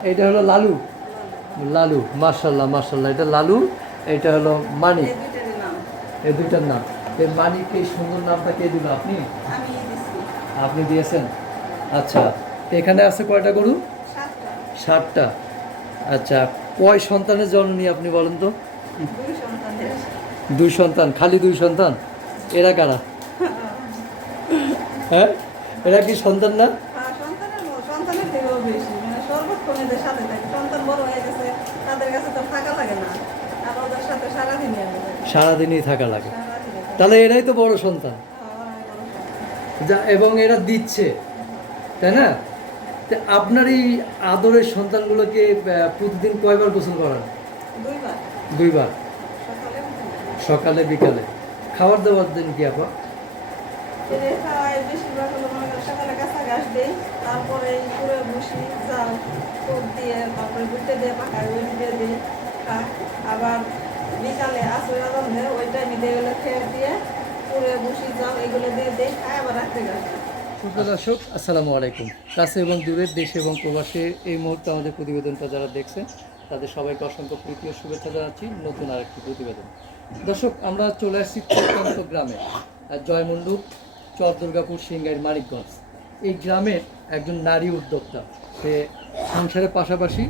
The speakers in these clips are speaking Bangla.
এটা হলো লালু। লালু মার্শাল্লাহ মার্শাল্লাহ এটা লালু এটা হলো মানিক। এই দুইটার নাম। এই মানিক এই সুন্দর নামটা কে দিল আপনি? আপনি দিয়েছেন? আচ্ছা এখানে আছে কয়টা গরু? ষাটটা আচ্ছা কয় সন্তানের জন্ম নিয়ে আপনি বলেন তো? দুই দুই সন্তান খালি দুই সন্তান? এরা কারা? হ্যাঁ? এরা কি সন্তান না আর সন্তানের ম- সন্তানের থেকেও বেশি মানে এদের সাথে থাকে। সন্তান বড় হয়ে গেছে তাদের কাছে তো থাকা লাগে না। আর ওদের সাথে সারাদিনই আমি সারাদিনই থাকা লাগে। তাহলে এরাই তো বড় সন্তান। আর ওরাই বড় সন্তান। যা এবং এরা দিচ্ছে তাই না? তো আপনার এই আদরের সন্তানগুলোকে প্রতিদিন কয়বার গোসল করান? দুইবার। দুইবার। সকালে বিকালে। খাবার দাবার দিন কি আপা? তারপরে পুরো দিয়ে, তারপরে দিয়ে দিয়ে দিই আবার বিকালে দেয় এগুলো দিয়ে দর্শক, আসসালামু আলাইকুম। কাছে এবং দূরের দেশে এবং প্রবাসে এই মুহূর্তে আমাদের প্রতিবেদনটা যারা দেখছেন, তাদের সবাইকে অসংখ্য প্রীতি ও শুভেচ্ছা জানাচ্ছি। নতুন আরেকটি প্রতিবেদন। দর্শক, আমরা চলে আসছি গ্রামে। জয়মন্ডুপ চর দুর্গাপুর সিংগাইর মানিকগঞ্জ। এই গ্রামের একজন নারী উদ্যোক্তা। সে সংসারের পাশাপাশি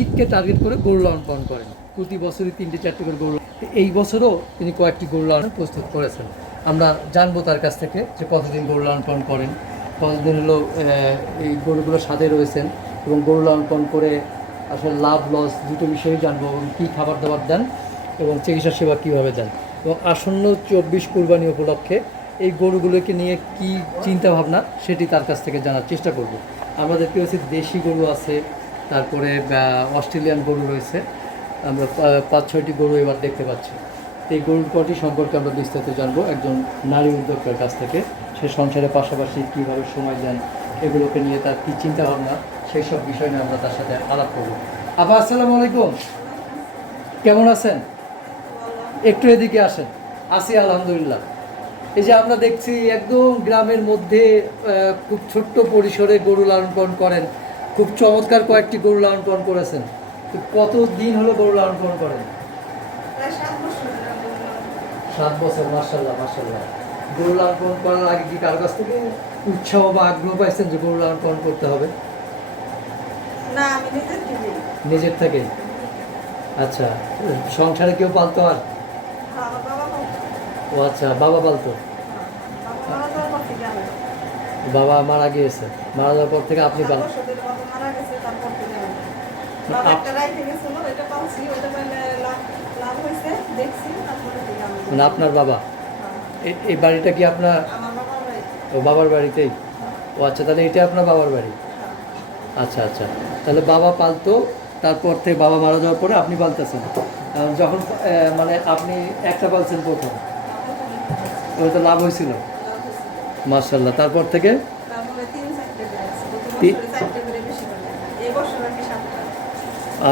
ঈদকে টার্গেট করে গরু লালন করেন। প্রতি বছরই তিনটে চারটে করে গরু এই বছরও তিনি কয়েকটি গরু লালন প্রস্তুত করেছেন। আমরা জানব তার কাছ থেকে যে কতদিন গরু লালন পালন করেন, কতদিন হলো এই গরুগুলো স্বাদে রয়েছেন এবং গরু লালন পালন করে আসলে লাভ, লস দুটো বিষয়েই জানব এবং কী খাবার দাবার দেন এবং চিকিৎসা সেবা কীভাবে দেন। এবং আসন্ন চব্বিশ কুরবানি উপলক্ষে এই গরুগুলোকে নিয়ে কি চিন্তা ভাবনা সেটি তার কাছ থেকে জানার চেষ্টা করব। আমাদের কি হচ্ছে দেশি গরু আছে, তারপরে অস্ট্রেলিয়ান গরু রয়েছে। আমরা পাঁচ, ছয়টি গরু এবার দেখতে পাচ্ছি। এই গরুর কটি সম্পর্কে আমরা বিস্তারিত জানব। একজন নারী উদ্যোক্তার কাছ থেকে, সে সংসারের পাশাপাশি কীভাবে সময় দেন, এগুলোকে নিয়ে তার কী চিন্তা ভাবনা সেই সব বিষয় নিয়ে আমরা তার সাথে আলাপ করব। আবার আসসালামু আলাইকুম। কেমন আছেন? একটু এদিকে আসেন। আসি আলহামদুলিল্লাহ। এই যে আমরা দেখছি একদম গ্রামের মধ্যে খুব ছোট্ট পরিসরে গরু লালন পালন করেন। খুব চমৎকার কয়েকটি গরু লালন পালন করেছেন কত দিন হলো গরু লালন পালন করেন। সাত বছর মার্শাল্লাহ মার্শাল্লাহ গরু লালন পালন করার আগে কি কারও কাছ থেকে উৎসাহ বা আগ্রহ পাইছেন যে গরু লালন পালন করতে হবে? নিজের থেকে আচ্ছা সংসারে কেউ পালতো আর? ও আচ্ছা বাবা পালতো? বাবা মারা গিয়েছে। মারা যাওয়ার পর থেকে আপনি পাল মানে আপনার বাবা? হ্যাঁ, এই বাড়িটা কি আপনার? বাবার ও বাবার বাড়িতেই? ও আচ্ছা তাহলে এটা আপনার বাবার বাড়ি? হ্যাঁ। আচ্ছা আচ্ছা। তাহলে বাবা পালতো তারপর থেকে বাবা মারা যাওয়ার পরে আপনি পালতেছেন। যখন মানে আপনি একটা পালছেন প্রথম। ওটা তো লাভ হয়েছিল। মার্শাল্লাহ তারপর থেকে?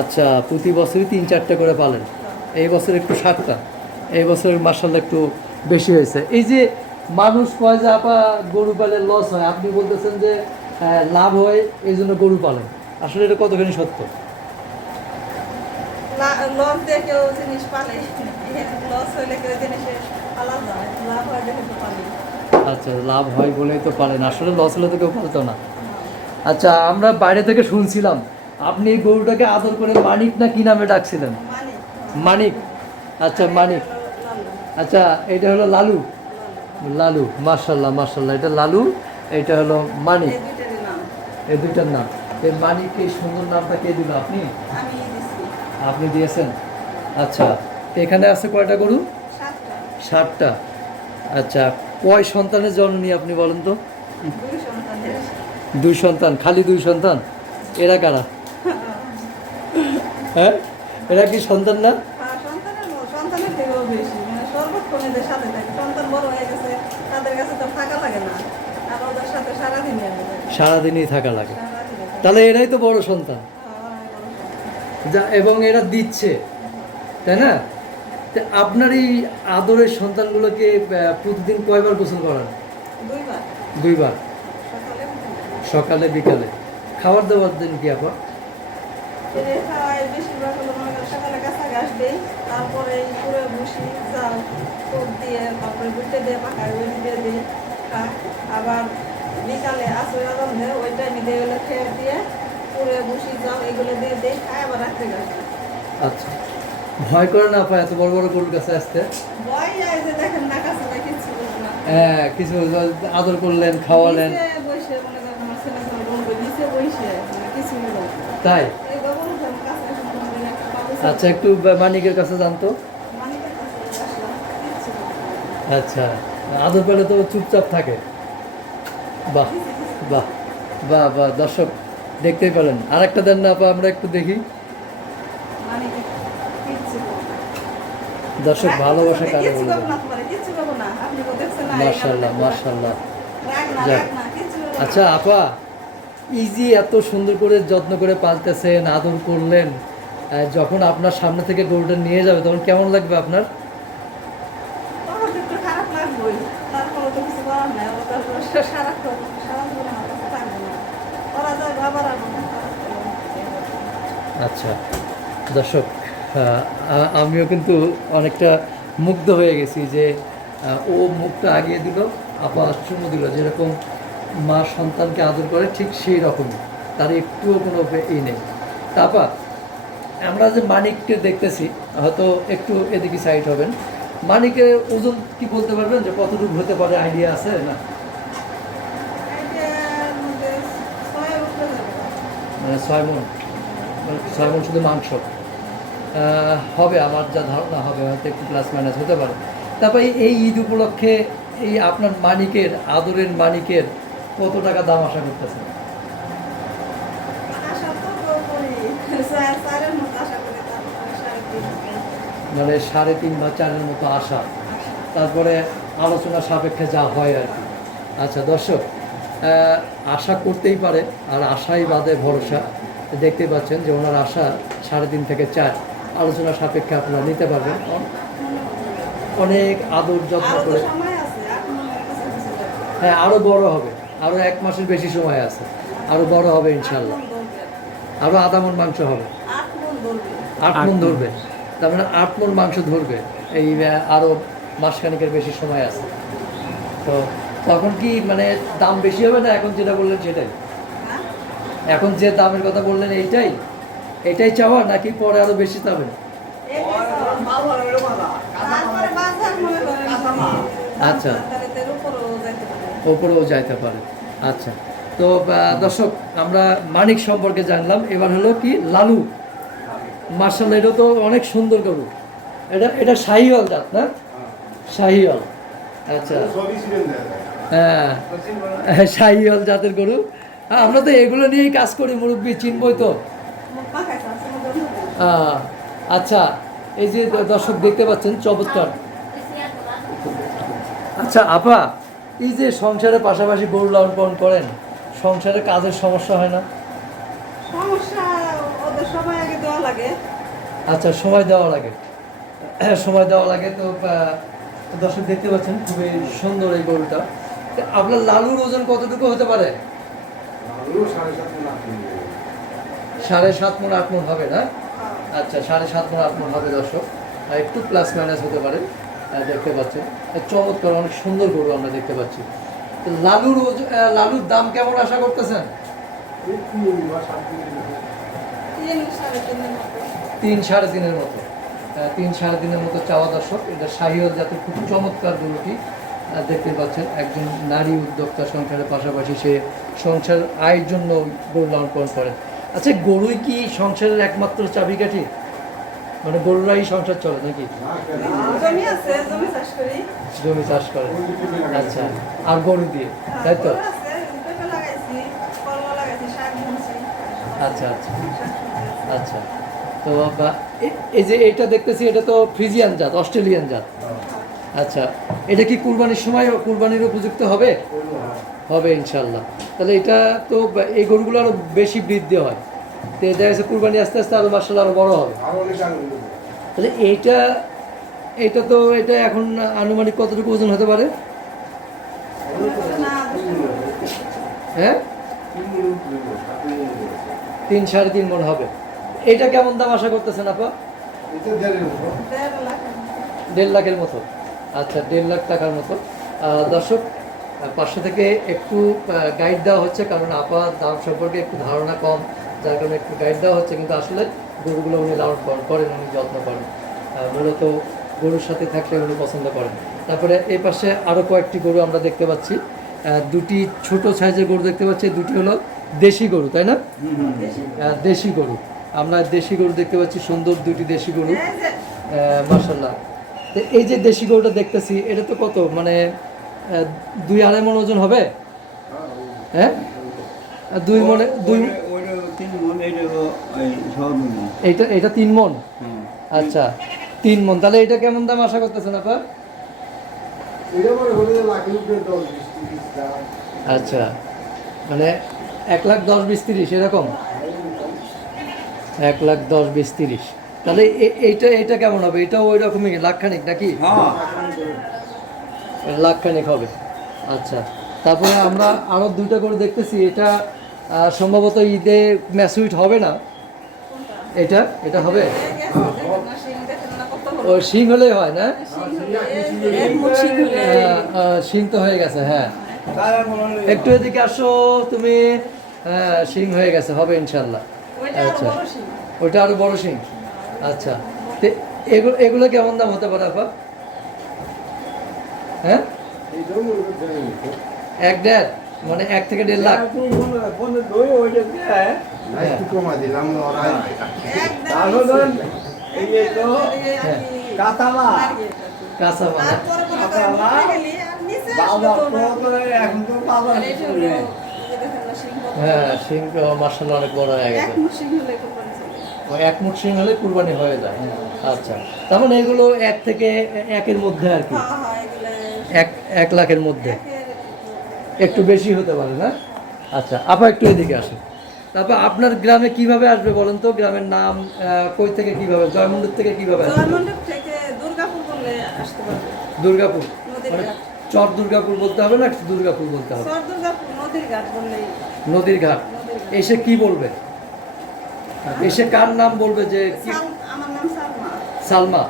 আচ্ছা প্রতি বছরই তিন চারটে করে পালেন। এই বছর একটু সাতটা। এই বছর মার্শাল্লাহ একটু বেশি হয়েছে। এই যে মানুষ কয় যে আপা গরু পালে লস হয়। আপনি বলতেছেন যে আহ, লাভ হয় এই জন্য গরু পালেন। আসলে এটা কতখানি সত্য? লস দিয়ে কেউ জিনিস পালে। লস হইলে কেউ জিনিসে আচ্ছা লাভ হয় বলেই তো পারেন। আসলে লস হলে তো কেউ পালতো না। আচ্ছা আমরা বাইরে থেকে শুনছিলাম আপনি এই গরুটাকে আদর করে মানিক না কি নামে ডাকছিলেন? মানে মানিক। আচ্ছা মানিক। আচ্ছা এটা হলো লালু। লালু মার্শাল্লাহ মার্শাল্লাহ এটা লালু এটা হলো মানিক। এই দুইটার নাম। এই মানিক এই সুন্দর নামটা কে দিল আপনি? আপনি দিয়েছেন। আচ্ছা এখানে আছে কয়টা গরু? ষাটটা। আচ্ছা কয় সন্তানের জন্ম নিয়ে আপনি বলেন তো? দুই সন্তান। খালি দুই সন্তান? এরা কারা? হ্যাঁ? এরা কি সন্তান না? মানে হয়ে গেছে তাদের কাছে তো থাকা লাগে না। আর ওদের সাথে সারাদিনই থাকি। লাগে। তাহলে এরাই তো বড় সন্তান। আর ওরাই বড় সন্তান। যা এবং এরা দিচ্ছে। তাই না? তো আপনার এই আদরের সন্তানগুলোকে প্রতিদিন কয়বার গোসল করান? দুইবার। সকালে সকালে বিকালে। খাবার দাবার দিন কি আবার বিকালে আসলে আদান দেয় ওই টাইমে দিয়ে খেয়ে দিয়ে পুরো ভুসি জাল এগুলো দিয়ে খায় আবার রাত্রে আচ্ছা। ভয় করে না পায় এত বড় বড় গরুর কাছে আসতে? হ্যাঁ কিছু আদর করলেন খাওয়ালেন। মনে তাই। আচ্ছা একটু মানিকের কাছে জানতো। আচ্ছা আদর পেলে তো চুপচাপ থাকে। বাহ বাহ বাহ বাহ দর্শক দেখতেই পেলেন। আর একটা দেন না আপা আমরা একটু দেখি। দর্শক ভালোবাসা কারে বলব? মার্শাল্লাহ মার্শাল্লাহ। আচ্ছা আপা ইজি এত সুন্দর করে যত্ন করে পালতেছেন আদর করলেন যখন আপনার সামনে থেকে গরুটা নিয়ে যাবে তখন কেমন লাগবে আপনার। আচ্ছা। দর্শক আমিও কিন্তু অনেকটা মুগ্ধ হয়ে গেছি যে ও মুখটা আগিয়ে দিল আপা চুমু দিল। যেরকম মা সন্তানকে আদর করে ঠিক সেই রকমই। তার একটুও কোনো ই নেই। তাপা আমরা যে মানিককে দেখতেছি হয়তো একটু এদিকে সাইড হবেন। মানিকের ওজন কি বলতে পারবেন? যে কতটুকু হতে পারে আইডিয়া আছে না। মানে ছয় মন ছয় মন শুধু মাংস। হবে আমার যা ধারণা হবে হয়তো একটু প্লাস মাইনাস হতে পারে। তারপরে এই ঈদ উপলক্ষে এই আপনার মানিকের আদরের মানিকের কত টাকা দাম আশা করতেছেন। মানে সাড়ে তিন বা চারের মতো আশা। তারপরে আলোচনা সাপেক্ষে যা হয় আর কি। আচ্ছা দর্শক আশা করতেই পারে আর আশাই বাদে ভরসা। দেখতেই পাচ্ছেন যে ওনার আশা সাড়ে তিন থেকে চার। আলোচনা সাপেক্ষে আপনারা নিতে পারবেন। অনেক আদর যত্ন আরও করে। হ্যাঁ আরও বড় হবে। আরও এক মাসের বেশি সময় আছে। আরও বড় হবে ইনশাল্লাহ। আরও আধা মন মাংস হবে। আট মন ধরবে। তার মানে আট মন মাংস ধরবে। এই আরও মাসখানিকের বেশি সময় আছে। তো তখন কি মানে দাম বেশি হবে না এখন যেটা বললেন সেটাই? হ্যাঁ? এখন যে দামের কথা বললেন এইটাই? এটাই চাওয়া নাকি পরে আরও বেশি চাবেন আচ্ছা। ওপরেও যাইতে পারে। আচ্ছা। তো দর্শক, আমরা মানিক সম্পর্কে জানলাম। এবার হলো কি, লালু। মার্শাল এটা তো অনেক সুন্দর গরু। এটা এটা শাহিওয়াল জাত, না? শাহিওয়াল। আচ্ছা। হ্যাঁ। শাহিওয়াল জাতের গরু। আমরা তো এগুলো নিয়েই কাজ করি, মুরব্বী, চিনবই তো মুখ পাকাইছে, আছে মধ্যে মধ্যে। আহ, আচ্ছা এই যে দর্শক দেখতে পাচ্ছেন চমৎকার। আচ্ছা আপা এই যে সংসারের পাশাপাশি গরু লালন পালন করেন সংসারে কাজের সমস্যা হয় না? সমস্যা ওদের সময় আগে দেওয়া লাগে। আচ্ছা সময় দেওয়া লাগে। সময় দেওয়া লাগে তো দর্শক দেখতে পাচ্ছেন খুবই সুন্দর এই গরুটা। তো আপনার লালুর ওজন কতটুকু হতে পারে? সাড়ে সাত মন আট মন হবে না? আচ্ছা সাড়ে সাত মন আট মন হবে দর্শক। একটু প্লাস মাইনাস হতে পারে দেখতে পাচ্ছেন। চমৎকার অনেক সুন্দর গরু আমরা দেখতে পাচ্ছি। লালুর লালুর দাম কেমন আশা করতেছেন? তিন সাড়ে তিনের মতো। তিন সাড়ে তিনের মতো। চাওয়া দর্শক। এটা শাহিওয়াল জাতের খুব চমৎকার গরুটি। দেখতে পাচ্ছেন একজন নারী উদ্যোক্তা সংসারের পাশাপাশি সে সংসার আয়ের জন্য গরু লালন পালন করে। আচ্ছা গরুই কি সংসারের একমাত্র চাবিকাঠি? মানে গরুরাই সংসার চলে নাকি? জমি আছে জমি চাষ করি। জমি চাষ করে। আচ্ছা আর গরু দিয়ে তাই তো? আচ্ছা আচ্ছা। আচ্ছা তো এই যে এটা দেখতেছি এটা তো ফ্রিজিয়ান জাত অস্ট্রেলিয়ান জাত। আচ্ছা এটা কি কুরবানির সময় কুরবানির উপযুক্ত হবে? হবে ইনশাল্লাহ। তাহলে এটা তো এই গরুগুলো আরও বেশি বৃদ্ধি হয়। তো দেখা যাচ্ছে কুরবানি আস্তে আস্তে আরও মার্শাল আরও বড় হবে। তাহলে এইটা এটা তো এটা এখন আনুমানিক কতটুকু ওজন হতে পারে? হ্যাঁ? তিন সাড়ে তিন মন হবে। এটা কেমন দাম আশা করতেছেন আপা? দেড় লাখের মতো। আচ্ছা দেড় লাখ টাকার মতো। দর্শক পাঁচশো থেকে একটু গাইড দেওয়া হচ্ছে, কারণ আপা দাম সম্পর্কে একটু ধারণা কম, যার কারণে একটু গাইড দেওয়া হচ্ছে, কিন্তু আসলে গরুগুলো উনি লালন করেন, উনি যত্ন করেন। মূলত গরুর সাথে থাকলে উনি পছন্দ করেন। তারপরে এই পাশে আরও কয়েকটি গরু আমরা দেখতে পাচ্ছি। দুটি ছোট সাইজের গরু দেখতে পাচ্ছি, দুটি হলো দেশি গরু, তাই না? দেশি গরু। আমরা দেশি গরু দেখতে পাচ্ছি, সুন্দর দুটি দেশি গরু। মার্শাল্লাহ তো এই যে দেশি গরুটা দেখতেছি, এটা তো কত? মানে দুই আড়াই মন ওজন হবে? হ্যাঁ আর দুই মনে দুই এইটা এটা তিন মন হ্যাঁ। আচ্ছা তিন মন তাহলে এটা কেমন দাম আশা করতেছেন আপা? এটা হলো যে লাখের উপরে দশ বিশ তিরিশ দাম। আচ্ছা মানে এক লাখ দশ বিশ তিরিশ এরকম? এক লাখ দশ বিশ তিরিশ। তাহলে এ- এইটা এইটা কেমন হবে? এটাও ওই রকমই লাখখানিক নাকি? হ্যাঁ। লাখখানেক হবে। আচ্ছা তারপরে আমরা আরও দুইটা করে দেখতেছি এটা সম্ভবত ঈদে ম্যাসুইট হবে না? এটা এটা হবে? ও শিং হলেই হয় না? শিং তো হয়ে গেছে হ্যাঁ। একটু এদিকে আসো তুমি হ্যাঁ শিং হয়ে গেছে হবে ইনশাল্লাহ আচ্ছা। ওইটা আরও বড় শিং। আচ্ছা। তো এগুলো এগুলো কেমন দাম হতে পারে আপা হ্যাঁ? এক দেড় মানে এক থেকে দেড় লাখ। হ্যাঁ। শিং মার্শাল অনেক বড় হয়ে এক গেছে এক মুঠ শিং হলে কুরবানি হয়ে যায়। আচ্ছা তার মানে এগুলো এক থেকে একের মধ্যে আর কি। হ্যাঁ, হ্যাঁ, এক এক লাখের মধ্যে। একটু বেশি হতে পারে না? আচ্ছা আপা একটু এদিকে আসুন। তারপর আপনার গ্রামে কীভাবে আসবে বলেন তো? গ্রামের নাম কই থেকে কীভাবে জয়মন্দির থেকে কীভাবে জয়মন্ডপ থেকে দুর্গাপুর বললে আসতে পারবে। দুর্গাপুর? মানে ঘাট। চর দুর্গাপুর বলতে হবে না দুর্গাপুর বলতে হবে? দুর্গাপুর নদীর ঘাট বললেই নদীর ঘাট। এসে কি বলবে? এসে কার নাম বলবে যে কি? আমার নাম সালমা।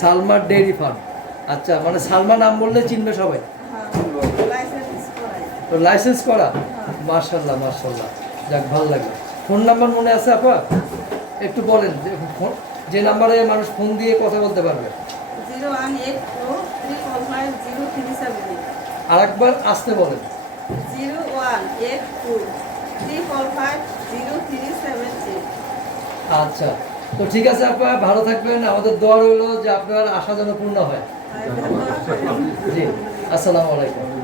Salma dairy farm. আচ্ছা মানে সালমা নাম বললে চিনবে সবাই। লাইসেন্স তো লাইসেন্স করা? মার্শাল্লাহ মার্শাল্লাহ যাক ভালো লাগল। ফোন নাম্বার মনে আছে আপা? একটু বলেন যে ফোন- যে নাম্বারে মানুষ ফোন দিয়ে কথা বলতে পারবে। আর একবার আসতে বলেন। আচ্ছা তো ঠিক আছে আপা ভালো থাকবেন। আমাদের দোয়া রইল যে আপনার আশা যেন পূর্ণ হয়। জি আসসালামু আলাইকুম।